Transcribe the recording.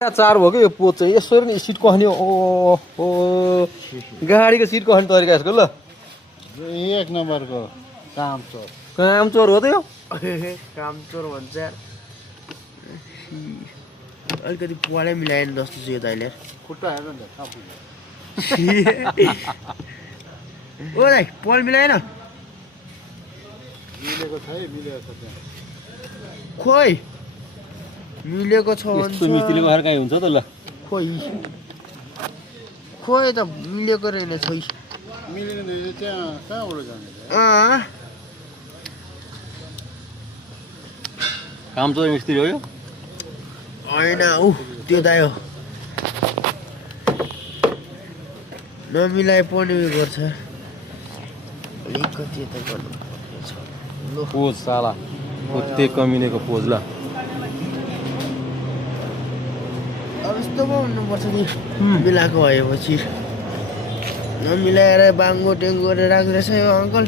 चार भयो कि यो पोच चाहिँ यसरी नि सिट कस्ने ओ गाडीको सिट कस्ने तरिका यसको ल एक नम्बरको काम चोर काम चोर हो त यो काम चोर भन्छ अलिकति पुवालै मिलाएन जस्तो छ यो त अहिले खुट्टा हेर्नु नि त ओ दाइ पल मिलाएन मिलेको छ है मिलेको छ त्यहाँ खोइ मिलेको छ यस्तो मिस्त्रीले गएर काहीँ हुन्छ त ल खोइ खोइ त मिलेको रहेन छै मिलेन भने त्यहाँ कहाँबाट जाने काम चोर मिस्त्री हो यो होइन ऊ त्यो दाइ हो नमिलाए पनि उयो गर्छ अलिकति यता गर्नु पर्नेछ ल पोज साला कुत्ते कमिनेको पोज ल अब यस्तो पो हुनुपर्छ नि मिलाएको भएपछि नमिलाएर बाङ्गो टेङ्गो गरेर राख्दो रहेछ यो अङ्कल